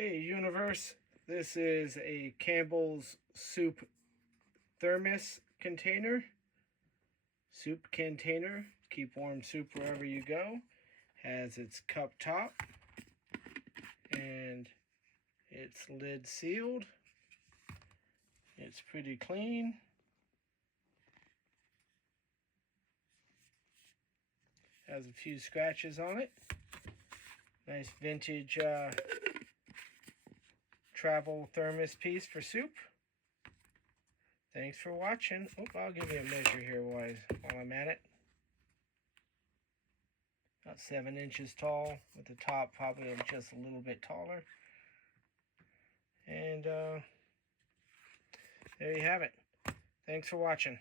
Hey universe, this is a Campbell's soup thermos container. Soup container, keep warm soup wherever you go. Has its cup top and its lid sealed. It's pretty clean. Has a few scratches on it. Nice vintage travel thermos piece for soup. Thanks for watching. I'll give you a measure here while I'm at it. About 7 inches tall, with the top probably just a little bit taller. And there you have it. Thanks for watching.